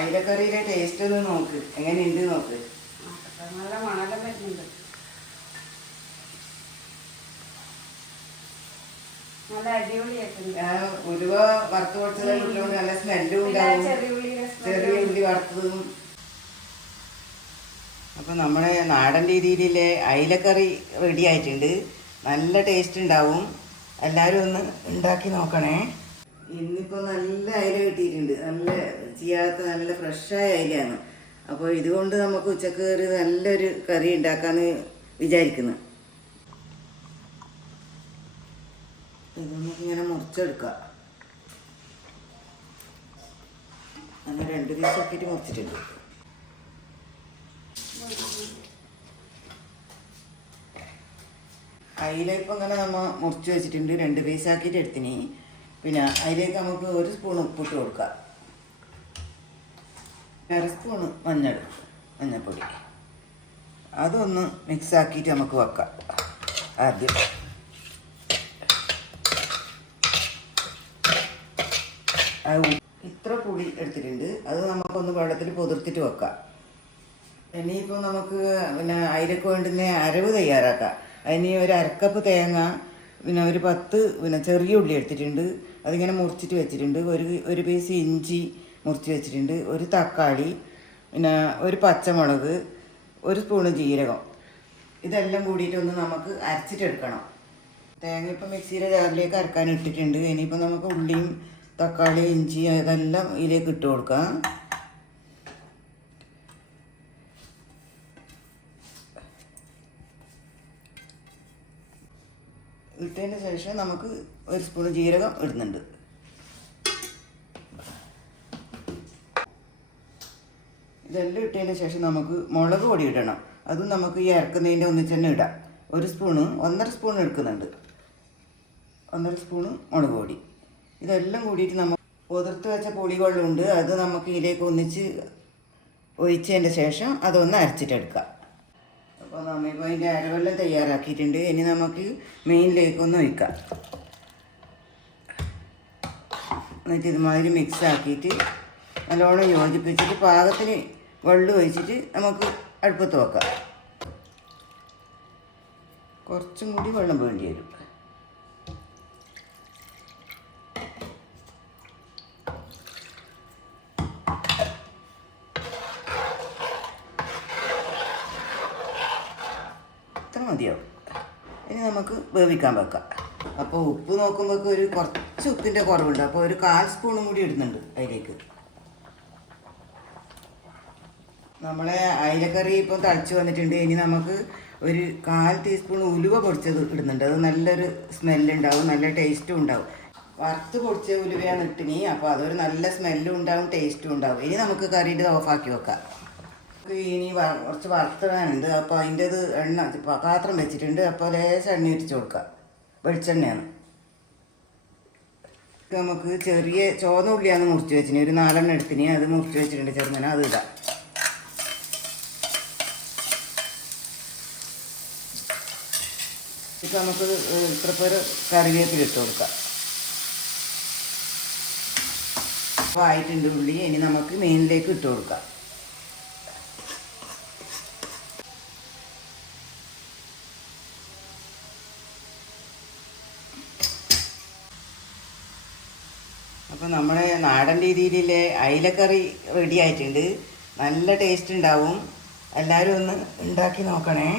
അയിലക്കറിയുടെ taste ഒന്ന് നോക്ക്, എങ്ങനെയുണ്ട് നോക്ക്. നല്ല മണമെല്ലാം വരുന്നുണ്ട്. നല്ല അടിപൊളിയായിട്ടുണ്ട്. ഉലുവ വറുത്ത് കൊടുത്തതുകൊണ്ട് നല്ല സ്മെല്ലും ഉണ്ടാവും, ചെറിയ ഉള്ളി വറുത്തതും. അപ്പം നമ്മുടെ നാടൻ രീതിയിലെ അയിലക്കറി റെഡി ആയിട്ടുണ്ട്. നല്ല ടേസ്റ്റ് ഉണ്ടാവും. എല്ലാവരും ഒന്ന് ഉണ്ടാക്കി നോക്കണേ. ഇന്നിപ്പോൾ നല്ല അയില കിട്ടിയിട്ടുണ്ട്. നല്ല ചെയ്യാത്ത നല്ല ഫ്രഷായ അയിലയാണ്. അപ്പോൾ ഇതുകൊണ്ട് നമുക്ക് ഉച്ചക്ക് ഒരു നല്ലൊരു കറി ഉണ്ടാക്കാമെന്ന് വിചാരിക്കുന്നു. ഇത് നമുക്കിങ്ങനെ മുറിച്ചെടുക്കാം. അങ്ങനെ 2 പീസാക്കിയിട്ട് മുറിച്ചിട്ടുണ്ട്. അയില ഇപ്പം ഇങ്ങനെ നമ്മൾ മുറിച്ച് വെച്ചിട്ടുണ്ട്. 2 പീസാക്കിയിട്ട് എടുത്തിന്. പിന്നെ അതിലേക്ക് നമുക്ക് 1 സ്പൂൺ ഉപ്പിട്ട് കൊടുക്കാം. 1/2 സ്പൂണ് മഞ്ഞൾപ്പൊടി. അതൊന്ന് മിക്സാക്കിയിട്ട് നമുക്ക് വെക്കാം. ആദ്യം ഇത്ര പുളി എടുത്തിട്ടുണ്ട്. അത് നമുക്കൊന്ന് വെള്ളത്തിൽ പൊതിർത്തിട്ട് വെക്കാം. ഇനിയിപ്പോൾ നമുക്ക് പിന്നെ അയിലക്ക് വേണ്ടുന്ന അരവ് തയ്യാറാക്കാം. അതിന് ഒരു 1/2 കപ്പ് തേങ്ങ, പിന്നെ ഒരു 10 പിന്നെ ചെറിയ ഉള്ളി എടുത്തിട്ടുണ്ട്. അതിങ്ങനെ മുറിച്ചിട്ട് വെച്ചിട്ടുണ്ട്. ഒരു പീസ് ഇഞ്ചി മുറിച്ച് വെച്ചിട്ടുണ്ട്. ഒരു തക്കാളി, പിന്നെ ഒരു പച്ചമുളക്, 1 സ്പൂണ് ജീരകം. ഇതെല്ലാം കൂടിയിട്ടൊന്ന് നമുക്ക് അരച്ചിട്ടെടുക്കണം. തേങ്ങ ഇപ്പം മിക്സിയുടെ ജാറിലേക്ക് അരക്കാൻ ഇട്ടിട്ടുണ്ട്. ഇനിയിപ്പോൾ നമുക്ക് ഉള്ളിയും തക്കാളി ഇഞ്ചി അതെല്ലാം ഇതിലേക്ക് ഇട്ട് കൊടുക്കാം. ഇട്ടതിന് ശേഷം നമുക്ക് 1 സ്പൂൺ ജീരകം ഇടുന്നുണ്ട്. ഇതെല്ലാം ഇട്ടതിന് ശേഷം നമുക്ക് മുളക് പൊടി ഇടണം. അതും നമുക്ക് ഈ ഇറക്കുന്നതിൻ്റെ ഒന്നിച്ച് തന്നെ ഇടാം. 1 സ്പൂണ് 1.5 സ്പൂൺ എടുക്കുന്നുണ്ട്. 1.5 സ്പൂണ് മുളക് പൊടി. ഇതെല്ലാം കൂടിയിട്ട് നമ്മൾ പുതിർത്ത് വെച്ച പുളിവെള്ളമുണ്ട്. അത് നമുക്ക് ഇതിലേക്ക് ഒന്നിച്ച് ഒഴിച്ചതിൻ്റെ ശേഷം അതൊന്ന് അരച്ചിട്ടെടുക്കാം. അപ്പോൾ നമ്മളിപ്പോൾ അതിൻ്റെ അരവെല്ലാം തയ്യാറാക്കിയിട്ടുണ്ട്. ഇനി നമുക്ക് മെയിനിലേക്കൊന്ന് ഒഴിക്കാം. എന്നിട്ട് ഇതുമാതിരി മിക്സ് ആക്കിയിട്ട് നല്ലോണം യോജിപ്പിച്ചിട്ട് പാകത്തിന് വെള്ളം ഒഴിച്ചിട്ട് നമുക്ക് അടുപ്പത്ത് വെക്കാം. കുറച്ചും കൂടി വെള്ളം വേണ്ടി വരും. ഇത്ര മതിയാവും. ഇനി നമുക്ക് വേവിക്കാൻ വെക്കാം. അപ്പോൾ ഉപ്പ് നോക്കുമ്പോൾ ഒരു കുറച്ച് ഉപ്പിൻ്റെ കുറവുണ്ട്. അപ്പോൾ ഒരു 1/4 സ്പൂണും കൂടി ഇടുന്നുണ്ട് അതിലേക്ക്. നമ്മളെ അയിലക്കറി ഇപ്പം തിളച്ച് വന്നിട്ടുണ്ട്. ഇനി നമുക്ക് ഒരു 1/4 ടീസ്പൂൺ ഉലുവ പൊടിച്ചത് ഇടുന്നുണ്ട്. അത് നല്ലൊരു സ്മെല്ലുണ്ടാവും, നല്ല ടേസ്റ്റും ഉണ്ടാവും. വറുത്ത് പൊടിച്ച ഉലുവയാണ് ഇട്ടിനി. അപ്പോൾ അതൊരു നല്ല സ്മെല്ലും ഉണ്ടാവും, ടേസ്റ്റും ഉണ്ടാവും. ഇനി നമുക്ക് കറിയിട്ട് ഓഫാക്കി വെക്കാം. ഇനി കുറച്ച് വറുത്തിടാനുണ്ട്. അപ്പോൾ അതിൻ്റെ എണ്ണ പാത്രം വെച്ചിട്ടുണ്ട്. അപ്പോൾ ലേശം എണ്ണ ഇടിച്ച് കൊടുക്കാം. വെളിച്ചെണ്ണയാണ്. നമുക്ക് ചെറിയ ചുവന്ന ഉള്ളിയാണ് മുറിച്ച് വെച്ചിന്. ഒരു 4 എണ്ണം എടുത്തിന്. അത് മുറിച്ച് വെച്ചിട്ടുണ്ട് ചെറുങ്ങനെ. അത് ഇടാം. ഇപ്പം നമുക്ക് ഇത്ര പേര് കറിവേപ്പില ഇട്ട് കൊടുക്കാം. അപ്പോൾ ആയിട്ടുണ്ട് ഉള്ളി. ഇനി നമുക്ക് മെയിനിലേക്ക് ഇട്ട് കൊടുക്കാം. അപ്പോൾ നമ്മുടെ നാടൻ രീതിയിലെ അയിലക്കറി റെഡി ആയിട്ടുണ്ട്. നല്ല ടേസ്റ്റ് ഉണ്ടാവും. എല്ലാവരും ഒന്ന് ഉണ്ടാക്കി നോക്കണേ.